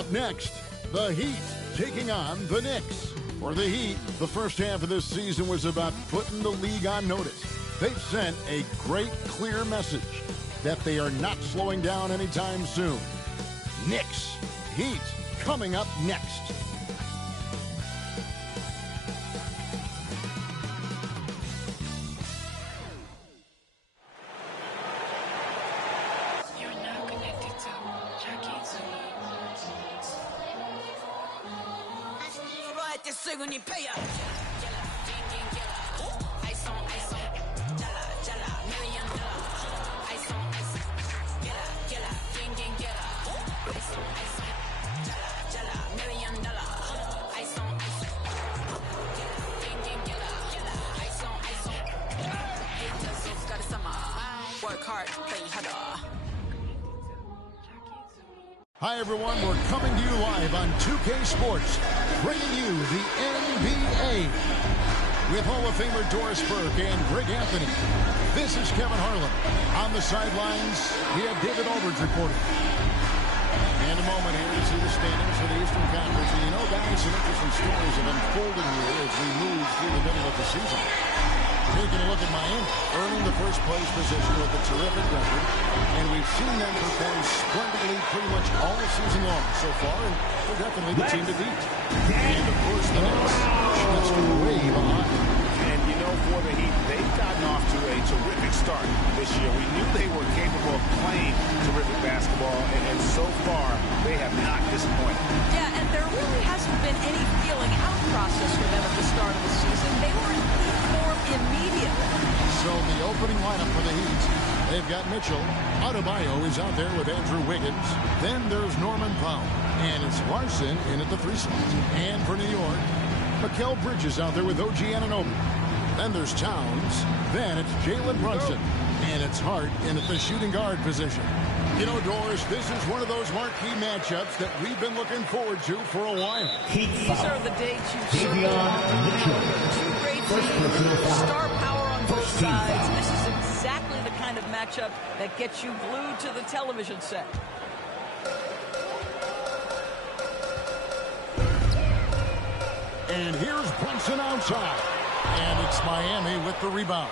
Up next, the Heat taking on the Knicks. For the Heat, the first half of this season was about putting the league on notice. They've sent a great, clear message that they are not slowing down anytime soon. Knicks, Heat, coming up next. Hi everyone, we're coming to you live on 2K Sports, bringing you the NBA with Hall of Famer Doris Burke and Greg Anthony. This is Kevin Harlan. On the sidelines, we have David Aldridge reporting. In a moment here to see the standings for the Eastern Conference. And you know, guys, some interesting stories have unfolded here as we move through the middle of the season. Taking a look at Miami, earning the first place position with a terrific record, and we've seen them perform splendidly pretty much all season long so far, and they're definitely the team to beat. And of course, the Knicks just way behind. And you know, for the Heat, they've gotten off to a terrific start this year. We knew they were capable of playing terrific basketball, and so far, they have not disappointed. Yeah, and there really hasn't been any feeling out process for them at the start of the season. They were in peak form immediately. So the opening lineup for the Heat, they've got Mitchell. Adebayo is out there with Andrew Wiggins. Then there's Norman Powell. And it's Larson in at the 3 slot. And for New York, Mikal Bridges out there with OG Anunoby. Then there's Towns. Then it's Jalen Brunson. And it's Hart in at the shooting guard position. You know, Doris, this is one of those marquee matchups that we've been looking forward to for a while. These are the dates you Davion Mitchell. Two great teams, star power on both sides. This is exactly the kind of matchup that gets you glued to the television set. And here's Brunson outside. And it's Miami with the rebound.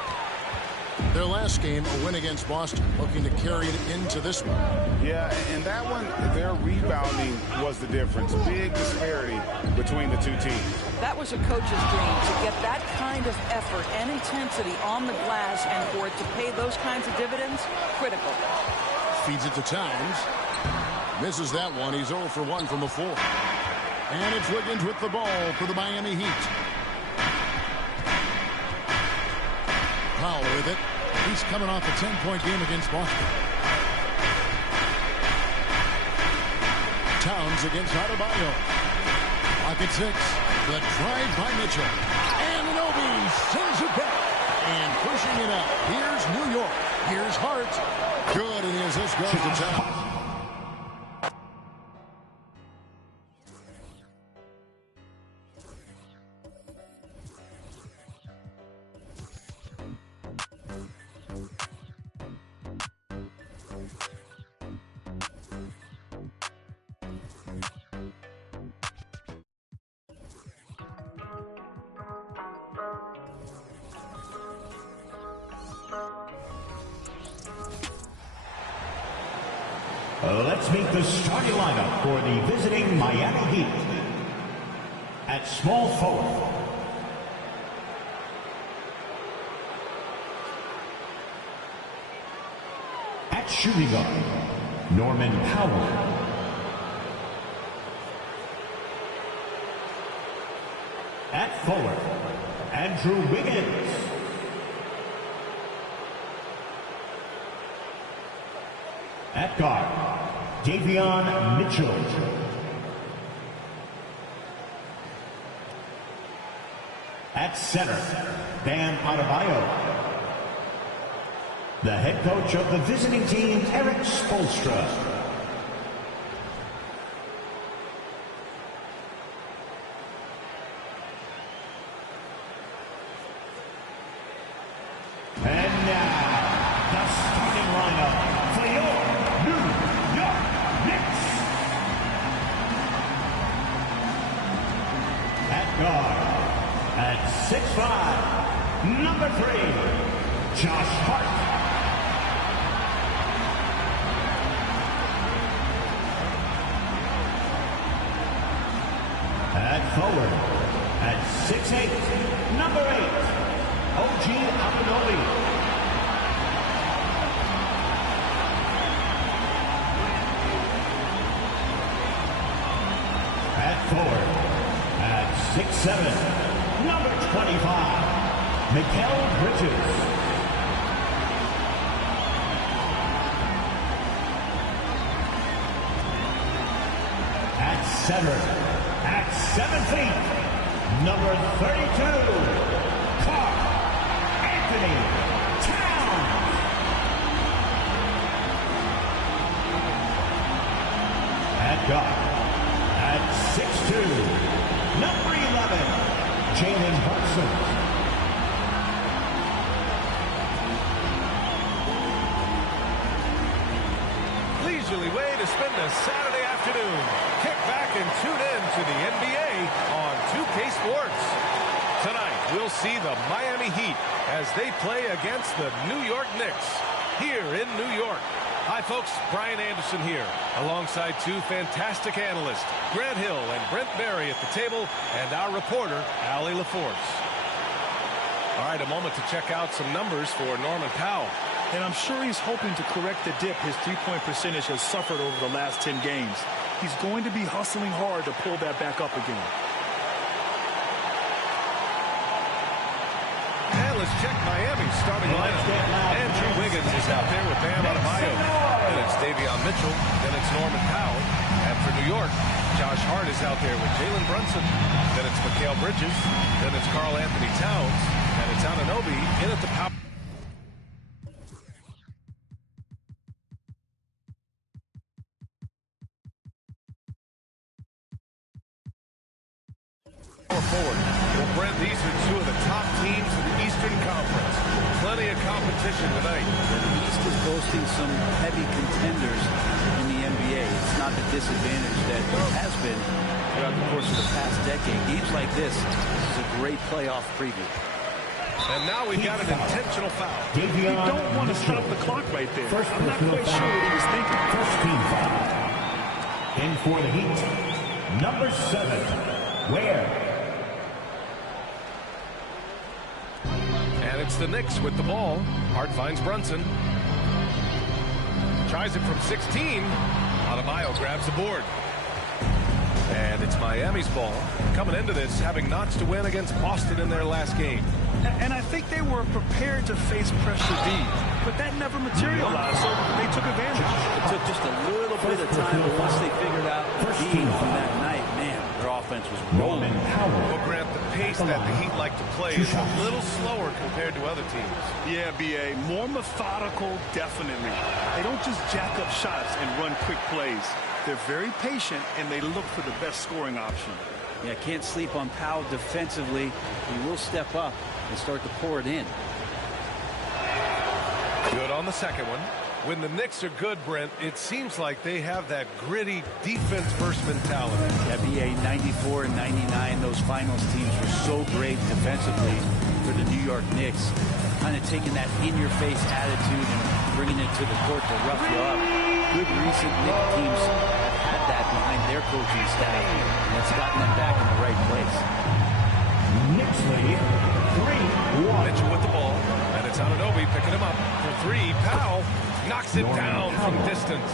Their last game, a win against Boston, looking to carry it into this one. Yeah, and that one, their rebounding was the difference. Big disparity between the two teams. That was a coach's dream, to get that kind of effort and intensity on the glass, and for it to pay those kinds of dividends, critical. Feeds it to Towns. Misses that one. He's 0 for 1 from the floor. And it's Wiggins with the ball for the Miami Heat. Powell with it. He's coming off a 10-point game against Boston. Towns against Adebayo. Lock at 6. The drive by Mitchell. Anunoby sends it back. And pushing it out. Here's New York. Here's Hart. Good, and his assist goes to Towns. Let's meet the starting lineup for the visiting Miami Heat. At small forward, at shooting guard, Norman Powell. At forward, Andrew Wiggins. At guard, Davion Mitchell. At center, Bam Adebayo. The head coach of the visiting team, Erik Spoelstra. And now, the starting lineup for your New York Knicks. guard. At 6'5", number 3, Josh Hart. At forward, at 6'8", number 8, OG Anunoby. At forward, at 6'7", number 25, Mikal Bridges. At center, at 7 feet, number 32, Karl-Anthony Towns. At guard, at 6'2", number 11, Jalen Brunson. Leisurely way to spend a Saturday afternoon. Kick back and tune in to the NBA on 2K Sports. Tonight, we'll see the Miami Heat as they play against the New York Knicks here in New York. Hi, folks. Brian Anderson here, alongside two fantastic analysts, Grant Hill and Brent Barry at the table, and our reporter, Allie LaForce. All right, a moment to check out some numbers for Norman Powell. And I'm sure he's hoping to correct the dip his three-point percentage has suffered over the last 10 games. He's going to be hustling hard to pull that back up again. And let's check Miami's starting lineup. Andrew Wiggins is out there with Bam Adebayo. Then it's Davion Mitchell. Then it's Norman Powell. And for New York, Josh Hart is out there with Jalen Brunson. Then it's Mikal Bridges. Then it's Karl-Anthony Towns. And it's Anunoby in at the power. Forward. Well, Brent, these are two of the top teams in the Eastern Conference. Plenty of competition tonight. The East is boasting some heavy contenders in the NBA. It's not the disadvantage that it has been throughout the course of the past decade. Games like this is a great playoff preview. And now we've got an intentional foul. You don't want to stop the clock right there. I'm not quite sure what he was thinking. First team foul. In for the Heat, number 7, Ware. And it's the Knicks with the ball. Hart finds Brunson. Tries it from 16. Adebayo grabs the board. And it's Miami's ball. Coming into this, having notched a win against Boston in their last game. And I think they were prepared to face pressure D, but that never materialized, so they took advantage. It took just a little bit of time, but once they figured out D on that night, man, their offense was rolling. Well, Grant, the pace that the Heat like to play is a little slower compared to other teams. Yeah, B.A., more methodical, definitely. They don't just jack up shots and run quick plays. They're very patient, and they look for the best scoring option. Yeah, can't sleep on Powell defensively. He will step up and start to pour it in. Good on the second one. When the Knicks are good, Brent, it seems like they have that gritty defense-first mentality. Yeah, B.A., 94 and 99, those finals teams were so great defensively for the New York Knicks. Kind of taking that in-your-face attitude and bringing it to the court to rough you up. Good recent Knicks teams have had that behind their coaching staff, and that's gotten them back in the right place. Knicks lead 3-1. Mitchell with the ball, and it's Anunoby picking him up for 3. Powell knocks it down from distance.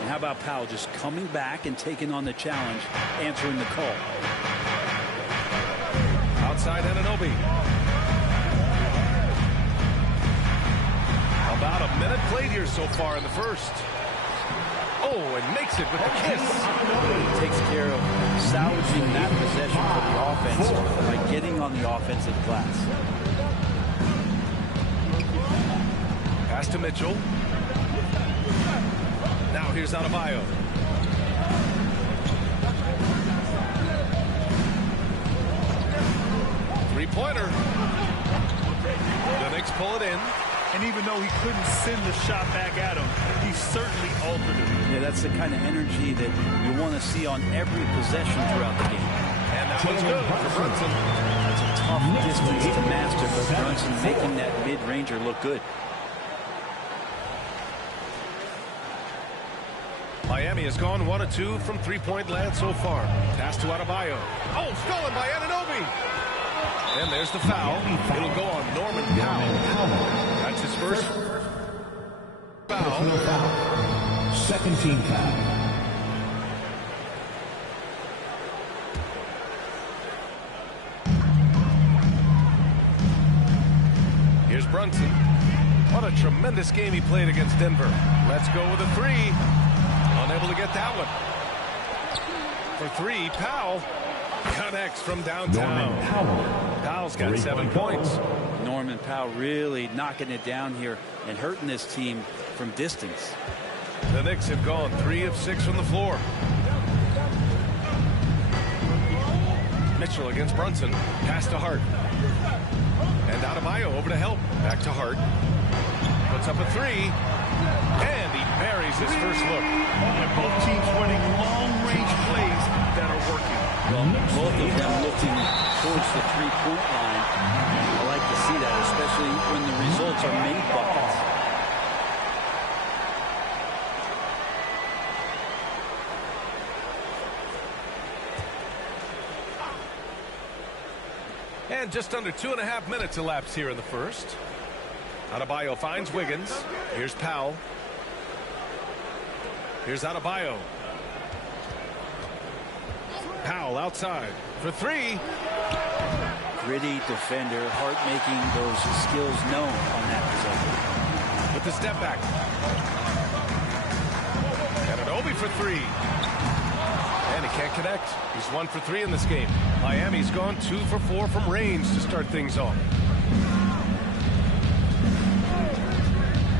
And how about Powell just coming back and taking on the challenge, answering the call. Outside Anunoby. About a minute played here so far in the first. Oh, and makes it with the kiss. He takes care of salvaging that possession for the offense by getting on the offensive glass. Pass to Mitchell. Now here's Adebayo. Three-pointer. The Knicks pull it in. And even though he couldn't send the shot back at him, he certainly altered it. Yeah, that's the kind of energy that you want to see on every possession throughout the game. And that one's good for Brunson. That's a tough distance to master, but Brunson making that mid-ranger look good. Miami has gone 1 of 2 from three-point land so far. Pass to Adebayo. Oh, stolen by Anunoby. And there's the foul. It'll go on Norman Powell. That's his first foul. Second team foul. Here's Brunson. What a tremendous game he played against Denver. Let's go with a three. Unable to get that one. For three, Powell connects from downtown. Powell's got 7 points. Norman Powell really knocking it down here and hurting this team from distance. The Knicks have gone 3 of 6 from the floor. Mitchell against Brunson. Pass to Hart. And Adebayo over to help. Back to Hart. Puts up a three. And he buries his first look. And both teams running long-range plays that are working. Well, both of them looking towards the three-point line. I like to see that, especially when the results are made buckets. And just under 2.5 minutes elapsed here in the first. Adebayo finds Wiggins. Here's Powell. Here's Adebayo. Powell outside for three. Gritty defender, Hart making those skills known on that possession. With the step back. Anunoby for three. And he can't connect. He's 1 for 3 in this game. Miami's gone 2 for 4 from range to start things off.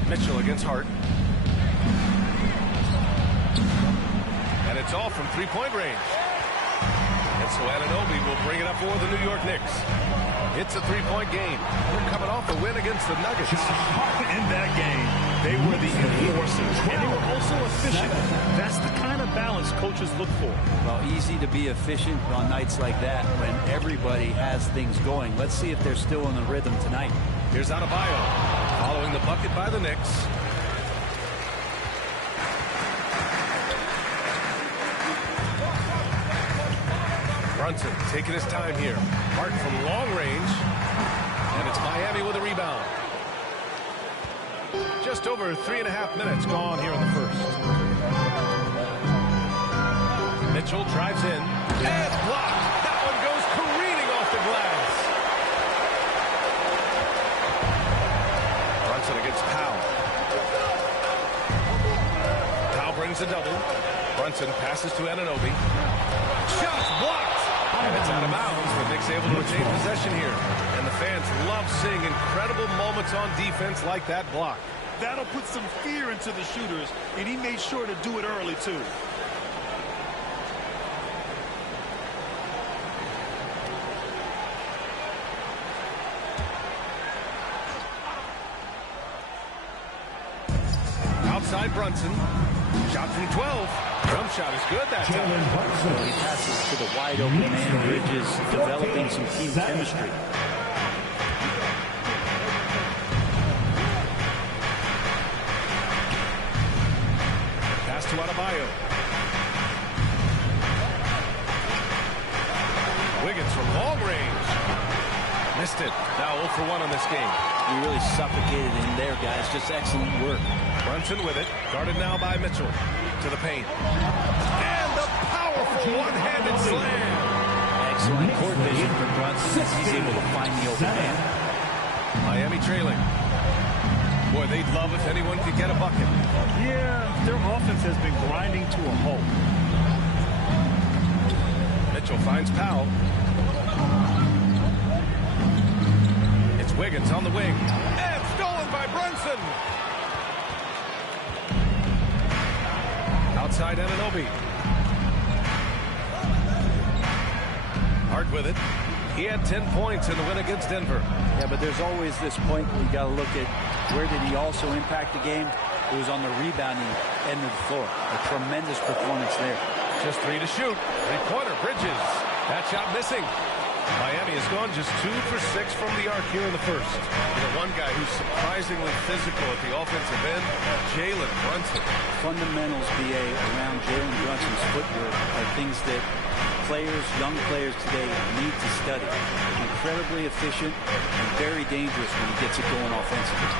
Mitchell against Hart. And it's all from three-point range. And so Anunoby will bring it up for the New York Knicks. It's a three-point game. They're coming off a win against the Nuggets. In that game, they were the enforcers, and they were also efficient. That's the kind of balance coaches look for. Well, easy to be efficient on nights like that when everybody has things going. Let's see if they're still in the rhythm tonight. Here's Adebayo following the bucket by the Knicks. Brunson taking his time here. Hart from long range. And it's Miami with a rebound. Just over 3.5 minutes gone here in the first. Mitchell drives in. And blocked. That one goes careening off the glass. Brunson against Powell. Powell brings a double. Brunson passes to Anunoby. Shots blocked. And it's out of bounds, but Knicks able to retain possession here. And the fans love seeing incredible moments on defense like that block. That'll put some fear into the shooters, and he made sure to do it early, too. Outside Brunson. Shot from 12. Jump shot is good that time. He passes to the wide open man. Bridges developing some team chemistry. Pass to Adebayo. Wiggins from long range. Missed it. Now 0 for 1 on this game. He really suffocated in there, guys. Just excellent work. Brunson with it. Guarded now by Mitchell. To the paint. And the powerful one-handed slam. Excellent court vision for Brunson as he's able to find the open man. Miami trailing. Boy, they'd love if anyone could get a bucket. Yeah, their offense has been grinding to a halt. Mitchell finds Powell. It's Wiggins on the wing. And stolen by Brunson. Outside Anunoby. Hart with it. He had 10 points in the win against Denver. Yeah, but there's always this point where you got to look at where did he also impact the game. It was on the rebounding end of the floor. A tremendous performance there. Just 3 to shoot. Three-pointer, Bridges. That shot missing. Miami has gone just 2 for 6 from the arc here in the first. You know, one guy who's surprisingly physical at the offensive end, Jalen Brunson. Fundamentals, BA, around Jalen Brunson's footwork are things that players, young players today need to study. Incredibly efficient and very dangerous when he gets it going offensively.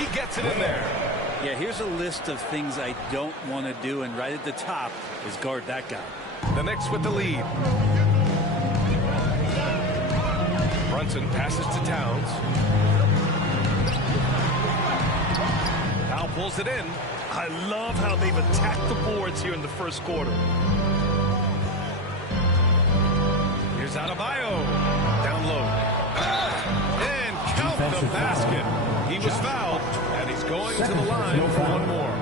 He gets it in there. Yeah, here's a list of things I don't want to do, and right at the top is guard that guy. The Knicks with the lead. Brunson passes to Towns. Powell pulls it in. I love how they've attacked the boards here in the first quarter. Here's Adebayo. Down low. And count the basket. He was fouled, and he's going to the line for one more.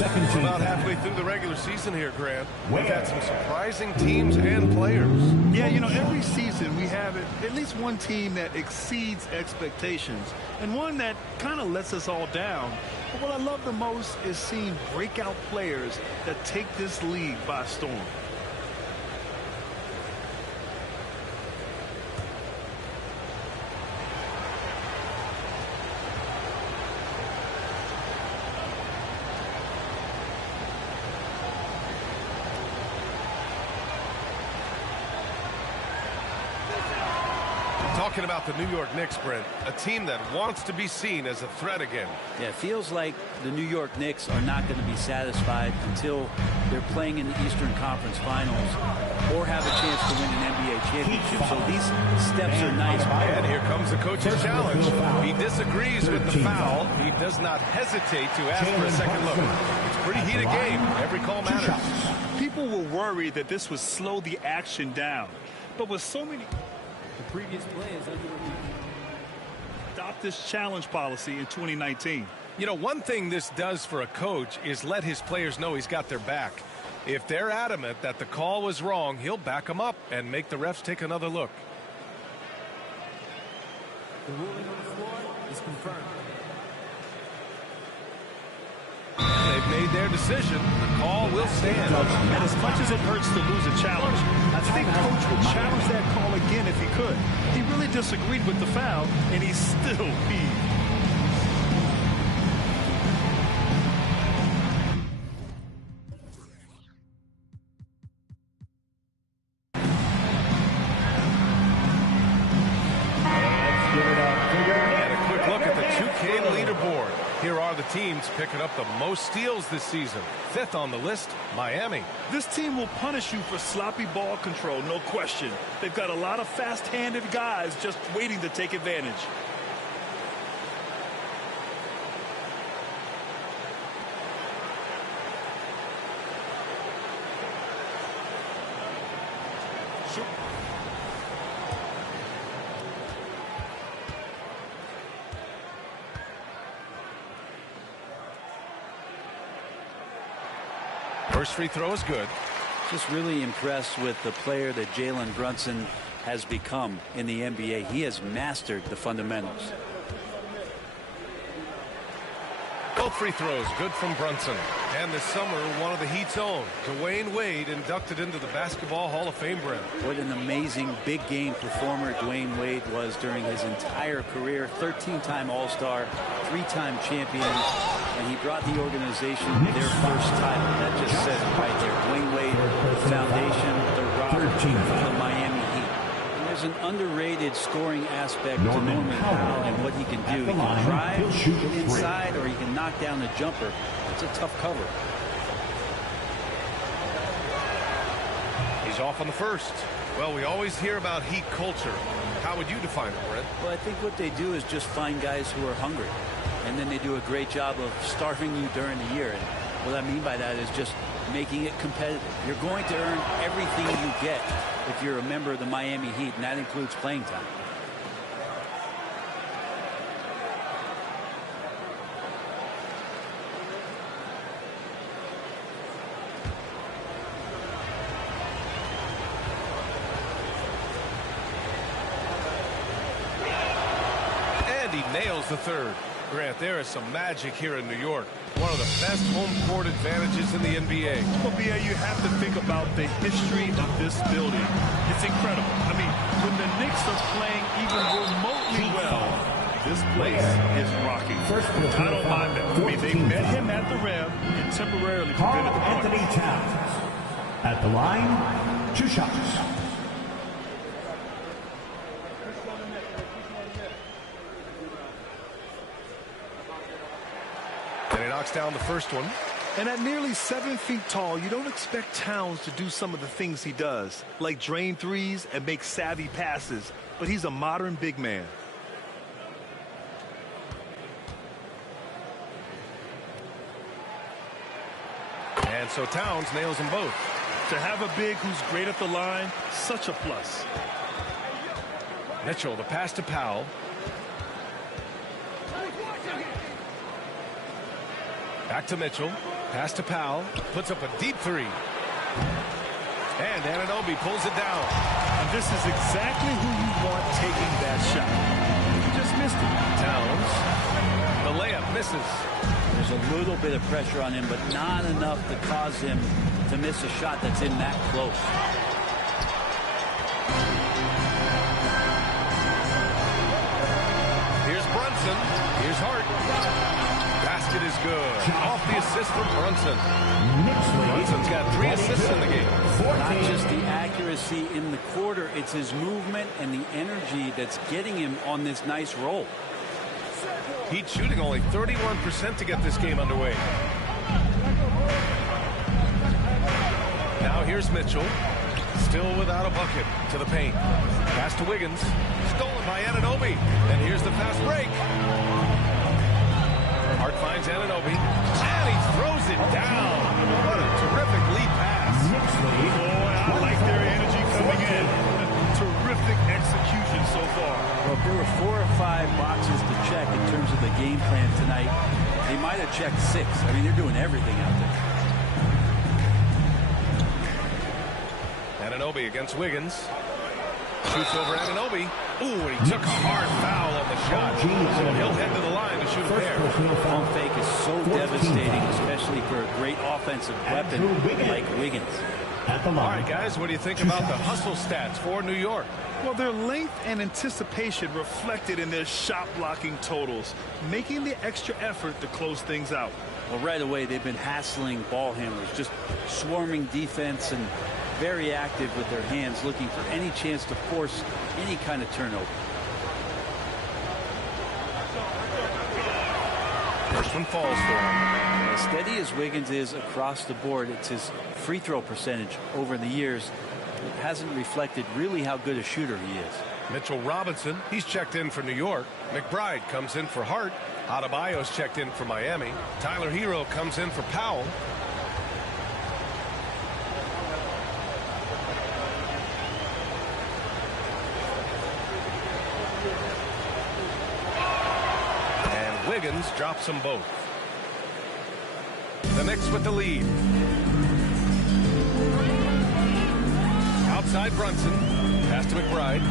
We're about halfway through the regular season here, Grant. We've had some surprising teams and players. Yeah, you know, every season we have at least one team that exceeds expectations and one that kind of lets us all down. But what I love the most is seeing breakout players that take this league by storm. Talking about the New York Knicks, Brent, a team that wants to be seen as a threat again. Yeah, it feels like the New York Knicks are not going to be satisfied until they're playing in the Eastern Conference Finals or have a chance to win an NBA championship. So these steps are nice. And here comes the coach's challenge. He disagrees with the foul. He does not hesitate to ask for a second look. It's a pretty heated game. Every call matters. People were worried that this would slow the action down. But with so many... The previous play is under review. Adopt this challenge policy in 2019. You know, one thing this does for a coach is let his players know he's got their back. If they're adamant that the call was wrong, he'll back them up and make the refs take another look. The ruling on the floor is confirmed. They've made their decision. The call will stand. And as much as it hurts to lose a challenge, I think Coach would challenge that call again if he could. He really disagreed with the foul, and he still peeved. And a quick look at the 2K leaderboard. Here are the teams picking up the most steals this season. 5th on the list, Miami. This team will punish you for sloppy ball control, no question. They've got a lot of fast-handed guys just waiting to take advantage. First free throw is good. Just really impressed with the player that Jalen Brunson has become in the NBA. He has mastered the fundamentals. Both free throws good from Brunson. And this summer, one of the Heat's own, Dwayne Wade, inducted into the Basketball Hall of Fame, Brent. What an amazing big game performer Dwayne Wade was during his entire career. 13-time All-Star, 3-time champion, and he brought the organization their first title. That just says it right there. Dwayne Wade, the foundation, the rock of the Miami Heat. And there's an underrated scoring aspect to Norman Powell and what he can do. He can drive, get inside, or he can knock down the jumper. It's a tough cover. He's off on the first. Well, we always hear about Heat culture. How would you define it, Brent? Well, I think what they do is just find guys who are hungry. And then they do a great job of starving you during the year. And what I mean by that is just making it competitive. You're going to earn everything you get if you're a member of the Miami Heat, and that includes playing time. And he nails the third. Grant, there is some magic here in New York. one of the best home court advantages in the NBA. Well, BA, you have to think about the history of this building. It's incredible. I mean, when the Knicks are playing even remotely well, this place is rocking. I don't mind that. I mean, they met him at the rim and temporarily prevented the points. Karl-Anthony Towns at the line, 2 shots. And he knocks down the first one. And at nearly 7 feet tall, you don't expect Towns to do some of the things he does, like drain threes and make savvy passes. But he's a modern big man. And so Towns nails them both. To have a big who's great at the line, such a plus. Mitchell, the pass to Powell. Back to Mitchell. Pass to Powell. Puts up a deep three. And Anunoby pulls it down. And this is exactly who you want taking that shot. He just missed it. Towns. The layup misses. There's a little bit of pressure on him, but not enough to cause him to miss a shot that's in that close. Here's Brunson. Here's Hart. Basket is good. Off the assist from Brunson. Brunson's got 3 assists in the game. Not just the accuracy in the quarter, it's his movement and the energy that's getting him on this nice roll. Heat shooting only 31% to get this game underway. Now here's Mitchell. Still without a bucket. To the paint. Pass to Wiggins. Stolen by Anunoby. And here's the fast break. Hart finds Anunoby. And he throws it down. What a terrific lead pass. Boy, I like their energy coming in. Terrific execution so far. Well, if there were 4 or 5 boxes to check in terms of the game plan tonight, they might have checked 6. I mean, they're doing everything out there. Anunoby against Wiggins. Shoots over Anunoby. Ooh, and he took a hard foul on the shot. So he'll head to the line to shoot a pair. Pump fake is so devastating, especially for a great offensive weapon like Wiggins. All right, guys, what do you think about the hustle stats for New York? Well, their length and anticipation reflected in their shot blocking totals, making the extra effort to close things out. Well, right away, they've been hassling ball handlers, just swarming defense and very active with their hands, looking for any chance to force any kind of turnover. First one falls for him. As steady as Wiggins is across the board, it's his free throw percentage over the years. It hasn't reflected really how good a shooter he is. Mitchell Robinson, he's checked in for New York. McBride comes in for Hart. Adebayo's checked in for Miami. Tyler Hero comes in for Powell. And Wiggins drops them both. The Knicks with the lead. Outside Brunson. Pass to McBride.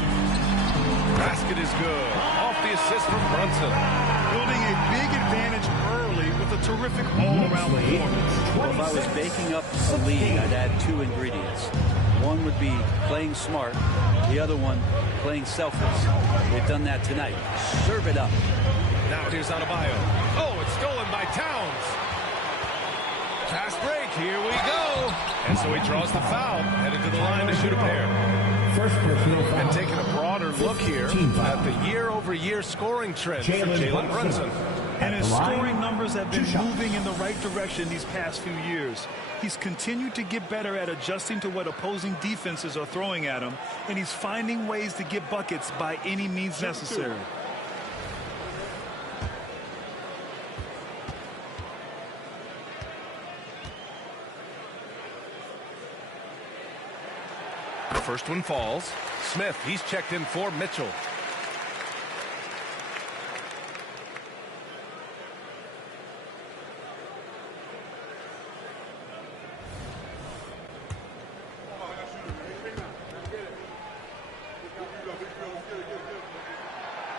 Basket is good. Off the assist from Brunson. Building a big advantage early with a terrific all-around performance. Well, if I was baking up a lead, I'd add 2 ingredients. One would be playing smart. The other one, playing selfless. They've done that tonight. Serve it up. Now here's Adebayo. Oh, it's stolen by Towns. Fast break. Here we go. And so he draws the foul. Headed to the line to shoot a pair. And taking a broader look here at the year-over-year scoring trend for Jalen Brunson. And his scoring numbers have been moving in the right direction these past few years. He's continued to get better at adjusting to what opposing defenses are throwing at him, and he's finding ways to get buckets by any means necessary. First one falls. Smith, he's checked in for Mitchell.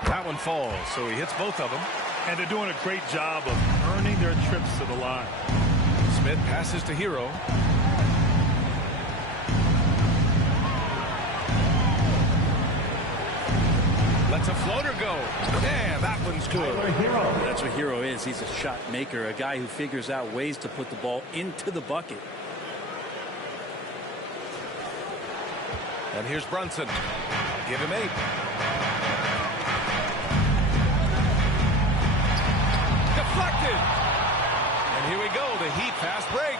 That one falls, so he hits both of them. And they're doing a great job of earning their trips to the line. Smith passes to Hero. Lets a floater go. Yeah, that one's good. That's what Hero is. He's a shot maker, a guy who figures out ways to put the ball into the bucket. And here's Brunson. Give him 8. Deflected. And here we go. The Heat fast break.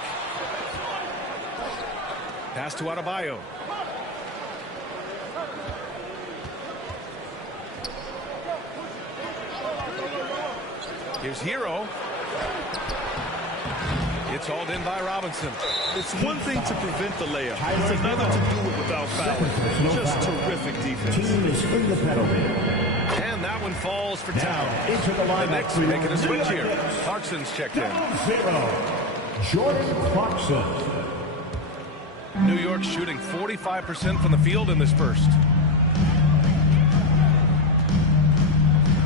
Pass to Adebayo. Here's Hero. It's hauled in by Robinson. It's one thing to prevent the layup. It's another to do it without fouling. Just terrific defense. Team is in the penalty. And that one falls for Now, Towns. into the The lineup. Knicks making a switch here. Clarkson's checked in. 0. Jordan Clarkson. New York shooting 45% from the field in this first.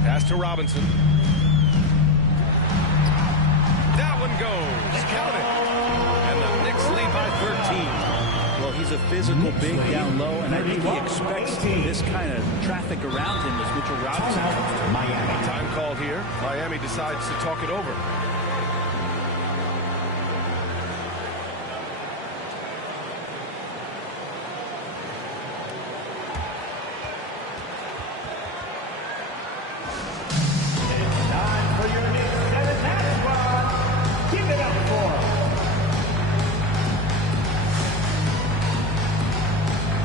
Pass to Robinson. That one goes. Count it. And the Knicks lead by 13. Well, he's a physical big down low, and I think he expects this kind of traffic around him as Mitchell Robinson. Miami. Time called here. Miami decides to talk it over.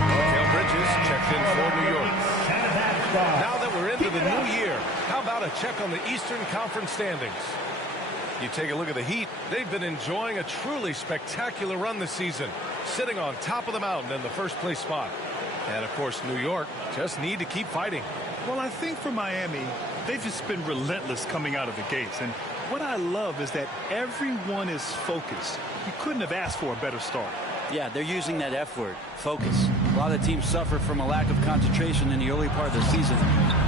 Mikal Bridges checked in for New York. Now that we're into the new year, how about a check on the Eastern Conference standings? You take a look at the Heat. They've been enjoying a truly spectacular run this season, sitting on top of the mountain in the first place spot. And of course, New York just need to keep fighting. Well, I think for Miami, they've just been relentless coming out of the gates. And what I love is that everyone is focused. You couldn't have asked for a better start. Yeah, they're using that F word, focus. A lot of teams suffer from a lack of concentration in the early part of the season,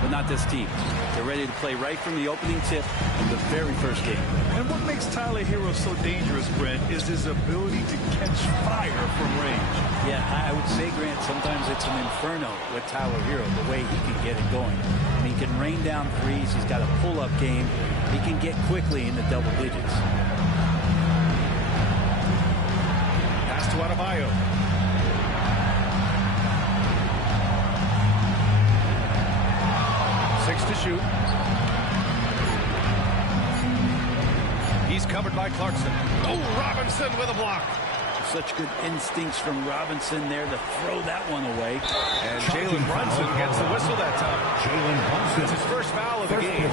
but not this team. They're ready to play right from the opening tip in the very first game. And what makes Tyler Hero so dangerous, Brent, is his ability to catch fire from range. Yeah, I would say, Grant, sometimes it's an inferno with Tyler Hero, the way he can get it going. He can rain down threes. He's got a pull-up game. He can get quickly in the double digits. Pass to Adebayo. Six to shoot. He's covered by Clarkson. Oh, Robinson with a block. Such good instincts from Robinson there to throw that one away. And Jalen Brunson gets the whistle that time. Jalen Brunson. It's his first foul of the game.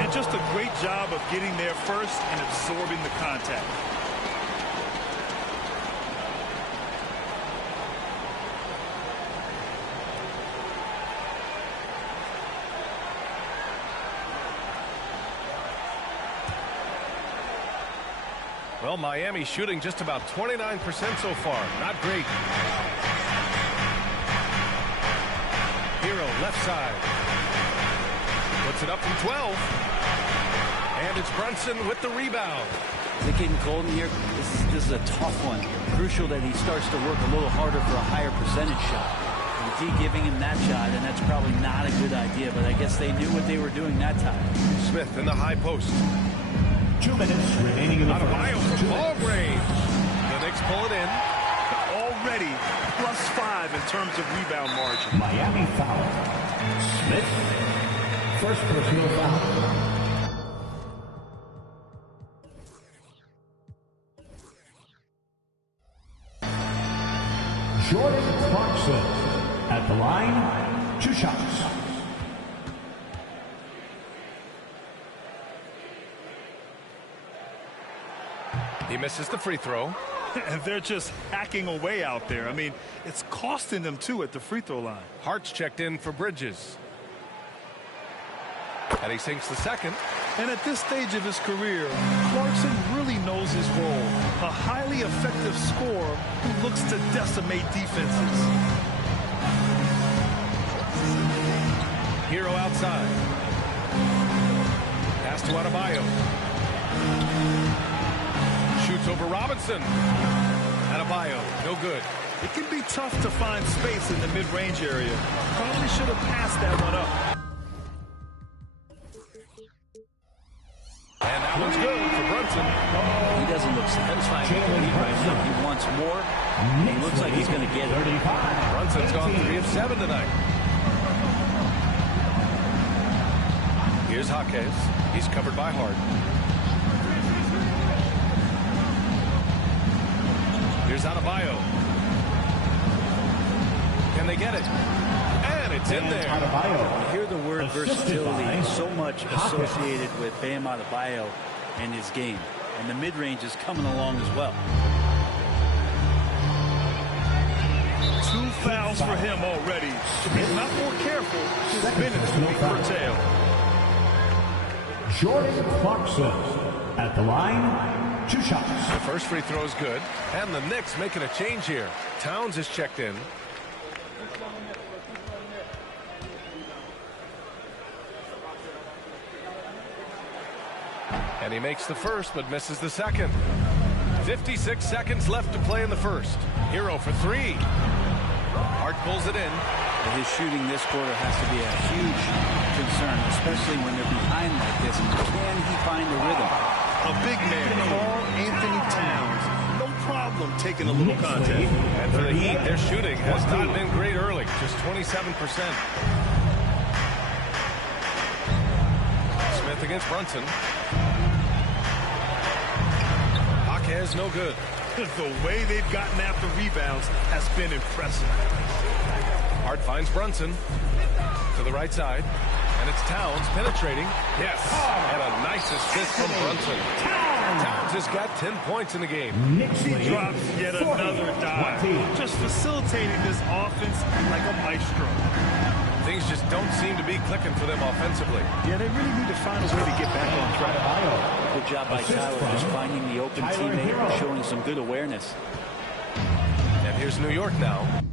And just a great job of getting there first and absorbing the contact. Well, Miami shooting just about 29% so far. Not great. Hero left side. Puts it up from 12. And it's Brunson with the rebound. Is it getting cold in here? This is a tough one. Crucial that he starts to work a little harder for a higher percentage shot. And D giving him that shot, and that's probably not a good idea, but I guess they knew what they were doing that time. Smith in the high post. 2 minutes remaining in the Adebayo first. from long range. The Knicks pull it in. Already +5 in terms of rebound margin. Miami foul. Smith. First personal foul. Jordan Clarkson at the line. 2 shots. He misses the free throw. And they're just hacking away out there. I mean, it's costing them, too, at the free throw line. Hart's checked in for Bridges. And he sinks the second. And at this stage of his career, Clarkson really knows his role. A highly effective scorer who looks to decimate defenses. Hero outside. Pass to Adebayo. Shoots over Robinson. Adebayo, no good. It can be tough to find space in the mid-range area. Probably should have passed that one up. And that one's good for Brunson. He doesn't look satisfied with the lead right now. He wants more. He looks like he's going to get it. Brunson's gone 3 of 7 tonight. Here's Jaquez. He's covered by Hart. Here's Adebayo. Can they get it? And it's in there. You hear the word versatility so much associated with Bam Adebayo and his game. And the mid-range is coming along as well. 2 fouls for him already. If he's not more careful, his minutes will be curtailed. Jordan Clarkson at the line, 2 shots. The first free throw is good. And the Knicks making a change here. Towns is checked in. And he makes the first, but misses the second. 56 seconds left to play in the first. Hero for 3. Hart pulls it in. His shooting this quarter has to be a huge concern, especially when they're behind like this. Can he find the rhythm? A big man, Karl-Anthony Towns. No problem taking a little contact. And for the Heat, their shooting has not been great early. Just 27%. Smith against Brunson. Jaquez, no good. The way they've gotten after rebounds has been impressive. Hart finds Brunson to the right side. And it's Towns penetrating. Yes. And a nice assist from Brunson. Towns has got 10 points in the game. He drops yet another dive. Just facilitating this offense like a maestro. Things just don't seem to be clicking for them offensively. Yeah, they really need to find a way to get back on track. Good job by Tyler, just finding the open teammate and showing some good awareness. And here's New York now.